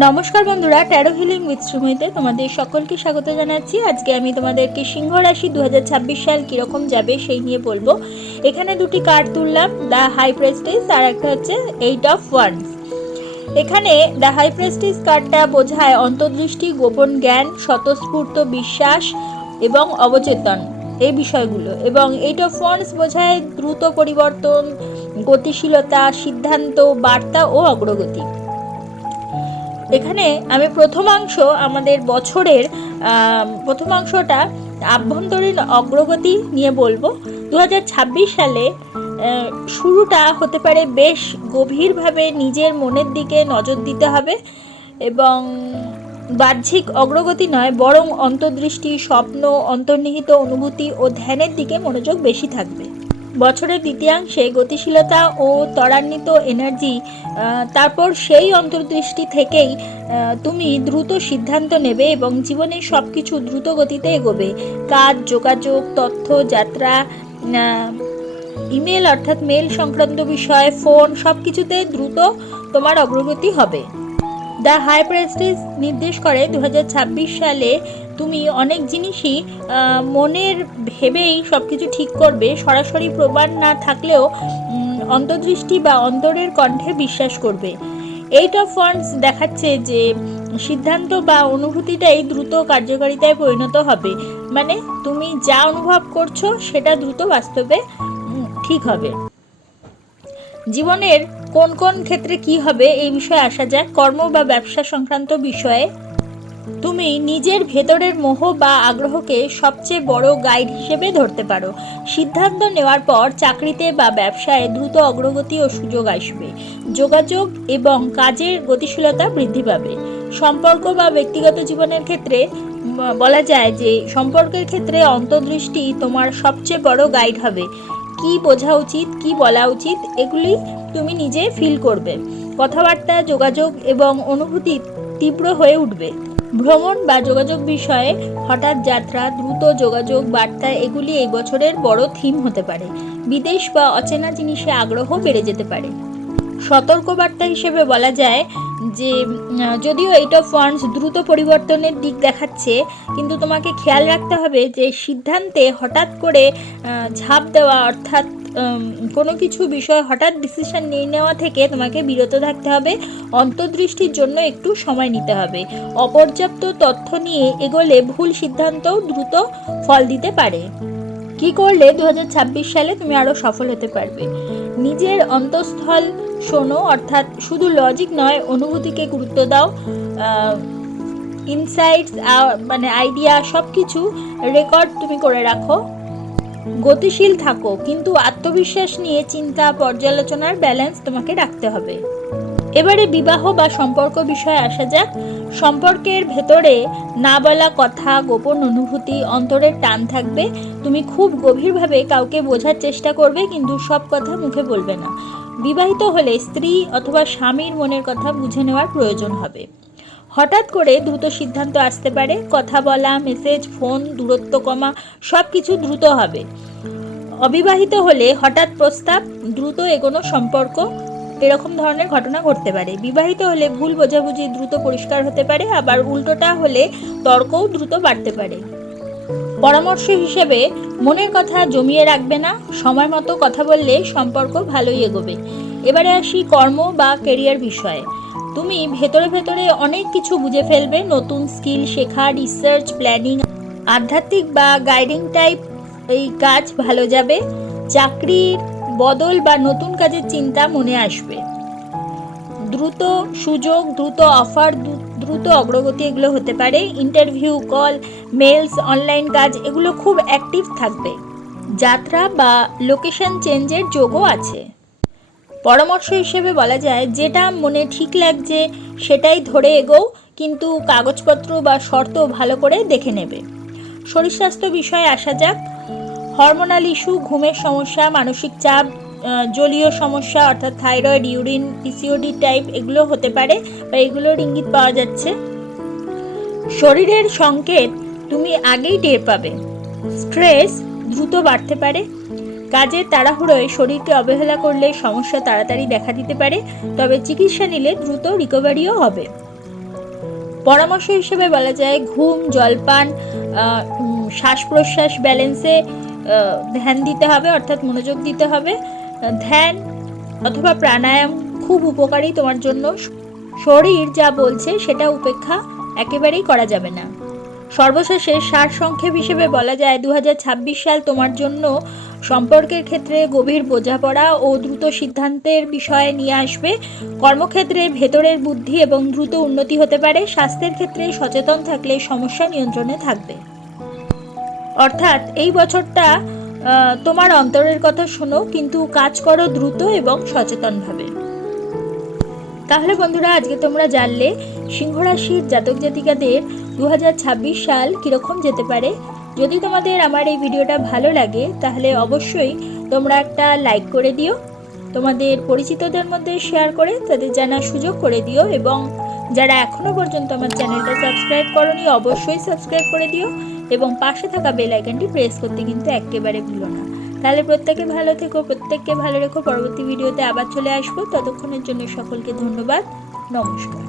নমস্কার বন্ধুরা, taro healing with শ্রীময়ীতে তোমাদের সকলকে স্বাগত জানাচ্ছি। আজকে আমি তোমাদেরকে সিংহ রাশি 2026 সাল কীরকম যাবে সেই নিয়ে বলবো। এখানে দুটি কার্ড তুললাম, দ্য হাই প্রেস্টিজ আর একটা হচ্ছে 8 অফ ওয়ান্ডস। এখানে দ্য হাই প্রেস্টিজ কার্ডটা বোঝায় অন্তর্দৃষ্টি, গোপন জ্ঞান, স্বতঃস্ফূর্ত বিশ্বাস এবং অবচেতন, এই বিষয়গুলো। এবং 8 অফ ওয়ান্ডস বোঝায় দ্রুত পরিবর্তন, গতিশীলতা, সিদ্ধান্ত, বার্তা ও অগ্রগতি। এখানে আমি প্রথমাংশ, আমাদের বছরের প্রথমাংশটা আভ্যন্তরীণ অগ্রগতি নিয়ে বলবো। 2026 সালে শুরুটা হতে পারে বেশ গভীরভাবে নিজের মনের দিকে নজর দিতে হবে, এবং বাহ্যিক অগ্রগতি নয়, বরং অন্তর্দৃষ্টি, স্বপ্ন, অন্তর্নিহিত অনুভূতি ও ধ্যানের দিকে মনোযোগ বেশি থাকবে। বছরের দ্বিতীয়াংশে গতিশীলতা ও ত্বরান্বিত এনার্জি, তারপর সেই অন্তর্দৃষ্টি থেকেই তুমি দ্রুত সিদ্ধান্ত নেবে এবং জীবনের সব কিছু দ্রুত গতিতে এগোবে। কাজ, যোগাযোগ, তথ্য, যাত্রা, ইমেল অর্থাৎ মেল সংক্রান্ত বিষয়, ফোন, সব কিছুতে দ্রুত তোমার অগ্রগতি হবে। দ্য হাই প্রেস্টিজ নির্দেশ করে 2026 সালে তুমি অনেক জিনিসই মনের ভেবেই সব কিছু ঠিক করবে। সরাসরি প্রমাণ না থাকলেও অন্তর্দৃষ্টি বা অন্তরের কণ্ঠে বিশ্বাস করবে। 8 অফ ওয়ান্ডস দেখাচ্ছে যে সিদ্ধান্ত বা অনুভূতিটাই দ্রুত কার্যকারিতায় পরিণত হবে। মানে তুমি যা অনুভব করছো সেটা দ্রুত বাস্তবে ঠিক হবে। জীবনের কোন কোন ক্ষেত্রে কি হবে এই বিষয়ে আসা যাক। কর্ম বা ব্যবসা সংক্রান্ত বিষয়ে তুমি নিজের ভেতরের মোহ বা আগ্রহকে সবচেয়ে বড় গাইড হিসেবে ধরতে পারো। সিদ্ধান্ত নেওয়ার পর চাকরিতে বা ব্যবসায় দ্রুত অগ্রগতি ও সুযোগ আসবে। যোগাযোগ এবং কাজের গতিশীলতা বৃদ্ধি পাবে। সম্পর্ক বা ব্যক্তিগত জীবনের ক্ষেত্রে বলা যায় যে সম্পর্কের ক্ষেত্রে অন্তর্দৃষ্টি তোমার সবচেয়ে বড় গাইড হবে। কি বোঝা উচিত, কি বলা উচিত, এগুলি তুমি নিজে ফিল করবে। কথাবার্তা, যোগাযোগ এবং অনুভূতি তীব্র হয়ে উঠবে। ভ্রমণ বা যোগাযোগ বিষয়ে হঠাৎ যাত্রা, দ্রুত যোগাযোগ, বার্তা, এগুলি এই বছরের বড় থিম হতে পারে। বিদেশ বা অচেনা জিনিসে আগ্রহ বেড়ে যেতে পারে। সতর্কবার্তা হিসেবে বলা যায় যে যদিও 8 অফ ওয়ান্ডস দ্রুত পরিবর্তনের দিক দেখাচ্ছে, কিন্তু তোমাকে খেয়াল রাখতে হবে যে সিদ্ধান্তে হঠাৎ করে ঝাঁপ দেওয়া, অর্থাৎ কোনো কিছু বিষয়ে হঠাৎ ডিসিশন নিয়ে নেওয়া থেকে তোমাকে বিরত থাকতে হবে। অন্তর্দৃষ্টির জন্য একটু সময় নিতে হবে। অপর্যাপ্ত তথ্য নিয়ে এগোলে ভুল সিদ্ধান্তও দ্রুত ফল দিতে পারে। কি করলে 2026 সালে তুমি আরও সফল হতে পারবে? নিজের অন্তঃস্থল শোনো, অর্থাৎ শুধু লজিক নয়, অনুভূতিকে গুরুত্ব দাও। ইনসাইটস মানে আইডিয়া, সব কিছু রেকর্ড তুমি করে রাখো। গতিশীল থাকো, কিন্তু আত্মবিশ্বাস নিয়ে চিন্তা, পর্যালোচনার ব্যালেন্স তোমাকে রাখতে হবে। এবারে বিবাহ বা সম্পর্ক বিষয়ে আসা যাক। সম্পর্কের ভেতরে না বলা কথা, গোপন অনুভূতি, অন্তরের টান থাকবে। তুমি খুব গভীরভাবে কাউকে বোঝার চেষ্টা করবে, কিন্তু সব কথা মুখে বলবে না। বিবাহিত হলে স্ত্রী অথবা স্বামীর মনের কথা বুঝে নেওয়ার প্রয়োজন হবে। হঠাৎ করে দ্রুত সিদ্ধান্ত আসতে পারে। কথা বলা, মেসেজ, ফোন, দূরত্ব কমা, সব কিছু দ্রুত হবে। অবিবাহিত হলে হঠাৎ প্রস্তাব, দ্রুত এগোনো সম্পর্ক, এরকম ধরনের ঘটনা ঘটতে পারে। বিবাহিত হলে ভুল বোঝাবুঝি দ্রুত পরিষ্কার হতে পারে, আবার উল্টোটা হলে তর্কও দ্রুত বাড়তে পারে। পরামর্শ হিসেবে মনের কথা জমিয়ে রাখবে না, সময় মতো কথা বললে সম্পর্ক ভালোই এগোবে। এবারে আসি কর্ম বা কেরিয়ার বিষয়ে। তুমি ভেতরে ভেতরে অনেক কিছু বুঝে ফেলবে। নতুন স্কিল শেখা, রিসার্চ, প্ল্যানিং, আধ্যাত্মিক বা গাইডিং টাইপ এই কাজ ভালো যাবে। চাকরির বদল বা নতুন কাজের চিন্তা মনে আসবে। দ্রুত সুযোগ, দ্রুত অফার, দ্রুত অগ্রগতি, এগুলো হতে পারে। ইন্টারভিউ, কল, মেলস, অনলাইন কাজ, এগুলো খুব অ্যাক্টিভ থাকবে। যাত্রা বা লোকেশন চেঞ্জের যোগও আছে। পরামর্শ হিসেবে বলা যায় যেটা মনে ঠিক লাগছে সেটাই ধরে এগোও, কিন্তু কাগজপত্র বা শর্ত ভালো করে দেখে নেবে। শরীর স্বাস্থ্য বিষয়ে আসা যাক। হরমোনাল ইস্যু, ঘুমের সমস্যা, মানসিক চাপ, জলীয় সমস্যা অর্থাৎ থাইরয়েড, ইউরিন, পিসিওডি টাইপ, এগুলো হতে পারে বা এগুলোর ইঙ্গিত পাওয়া যাচ্ছে। শরীরের সংকেত তুমি আগেই টের পাবে। স্ট্রেস দ্রুত বাড়তে পারে। কাজের তাড়াহুড়োয় শরীরকে অবহেলা করলে সমস্যা তাড়াতাড়ি দেখা দিতে পারে, তবে চিকিৎসা নিলে দ্রুত রিকভারিও হবে। পরামর্শ হিসেবে বলা যায় ঘুম, জলপান, শ্বাস প্রশ্বাস ব্যালেন্সে ধ্যান দিতে হবে, অর্থাৎ মনোযোগ দিতে হবে। ধ্যান অথবা প্রাণায়াম খুব উপকারী তোমার জন্য। শরীর যা বলছে সেটা উপেক্ষা একেবারেই করা যাবে না। সর্বশেষে সারসংক্ষেপ হিসেবে বলা যায় 2026 সাল তোমার জন্য সম্পর্কের ক্ষেত্রে গভীর বোঝাপড়া ও দ্রুত সিদ্ধান্তের বিষয় নিয়ে আসবে। কর্মক্ষেত্রে ভেতরের বুদ্ধি এবং দ্রুত উন্নতি হতে পারে। স্বাস্থ্যের ক্ষেত্রে সচেতন থাকলে সমস্যা নিয়ন্ত্রণে থাকবে। অর্থাৎ এই বছরটা তোমার অন্তরের কথা শোনো, কিন্তু কাজ করো দ্রুত এবং সচেতনভাবে। তাহলে বন্ধুরা, আজকে তোমরা জানলে সিংহ রাশির জাতক জাতিকাদের 2026 সাল কীরকম যেতে পারে। যদি তোমাদের আমার এই ভিডিওটা ভালো লাগে তাহলে অবশ্যই তোমরা একটা লাইক করে দিও, তোমাদের পরিচিতদের মধ্যে শেয়ার করে তাদের জানার সুযোগ করে দিও, এবং যারা এখনও পর্যন্ত আমার চ্যানেলটা সাবস্ক্রাইব করোনি অবশ্যই সাবস্ক্রাইব করে দিও, এবং পাশে থাকা বেল আইকনটি প্রেস করতে কিন্তু একেবারে ভুলো না। তাহলে প্রত্যেকে ভালো থেকো, প্রত্যেককে ভালো রেখো। পরবর্তী ভিডিওতে আবার চলে আসবো। ততক্ষণের জন্য সকলকে ধন্যবাদ। নমস্কার।